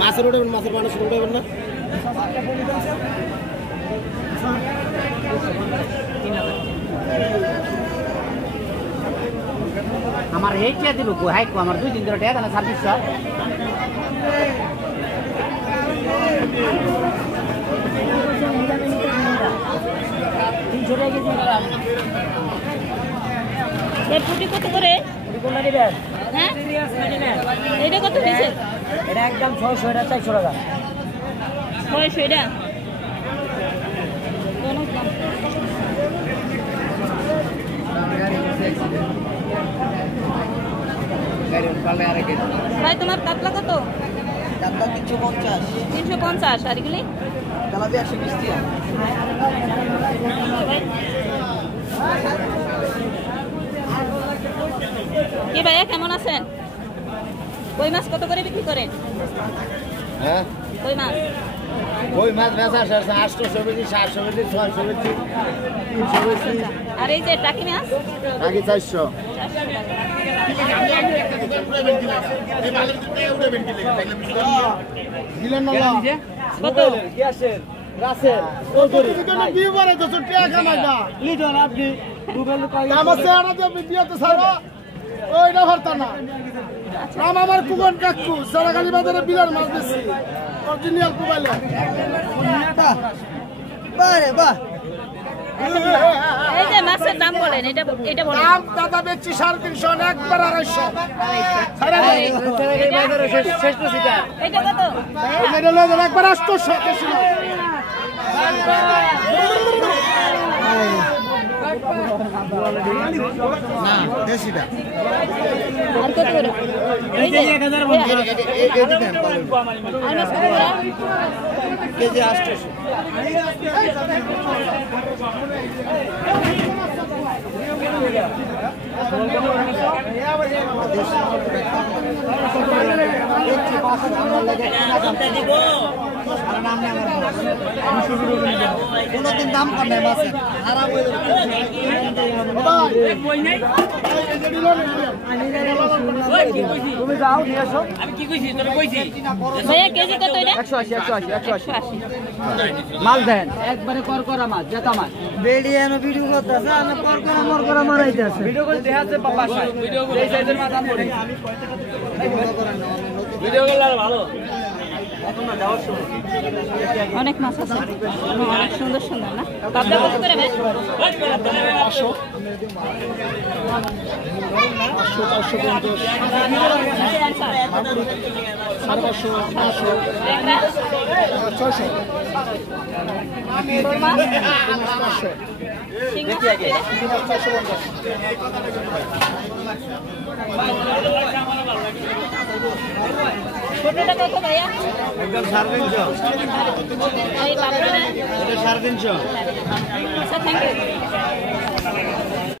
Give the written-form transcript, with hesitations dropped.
মাছের উঠাবেন, মাছের মানুষ উঠাবেন না। আমার এইটা দিব হাইকো আমার 2 দিন ধরে টাকা না 2600 300 টাকা কেজি দিলাম। এই পুটি কত করে? পুটি কোনটা দিবেন? হ্যাঁ এটা কত দিছে? এটা একদম 600, এটা 400 টাকা। 600 এটা ভাই তোমার কাতলা কত? কাতলা 350। 350 আর এগুলি? তেলাপিয়া 120 টাকা। কি ভাইয়া কেমন আছেন? কই মাছ কত করে বিক্রি করেন? হ্যাঁ কই মাছ? ওই মাছ বেচা 800 বেশি, 700 বেশি, 600 বেশি, 300 বেশি। আর এই যে টাকি মাছ? টাকি 400। দিলেন না কত? কি আছে? রাসেল ওদরি কি বলে তো টাকা কামাই না লিডন আপনি গুগল কই আমাছে আনা যে ভিডিওতে ছাড়ো ওইটা ভরতা না। নাম আমার কুগন কাকু সারাগালি বাজারে বিলার মাছ বেশি অরিজিনাল কুবাইলে। বারে বাহ। এই যে মাছের দাম বলেন, এটা এটা বলেন। দাম দাদা বেচি 350, একবার 250। এই বাজারে শেষ তো সিটা এটা কত? এটা লয়ে যান একবার 800 বেশি না। না দেশিটা আর কত করে? এই যে 1000 বন্ধ এই দিবেন আর মাছ কত করে? কেজি 800। কোনদিন দাম কম নাই মাছের খারাপ হয়ে যাবে। তুমি যাও নিয়ে আসো। আমি কি কইছি তোরে কইছি ভাইয়া কেজি কত এটা? 180 মাছ দেন একবারে করকরা মাছ জেতা মাছ বেডিয়ানো ভিডিও করতেছে আর করকরা মরকরা মারাইতেছে ভিডিও করে দেখাচ্ছে বাবা সাহেব এই সাইজের মাছ আমি ভিডিও করলে ভালো। অনেক মাছ আছে, অনেক সুন্দর সুন্দর না? পাবদা কত করে ভাই? 500 ছোটটা কত ভাইয়া? একদম 350 এই পাবদা এটা 350 আচ্ছা থ্যাংক ইউ।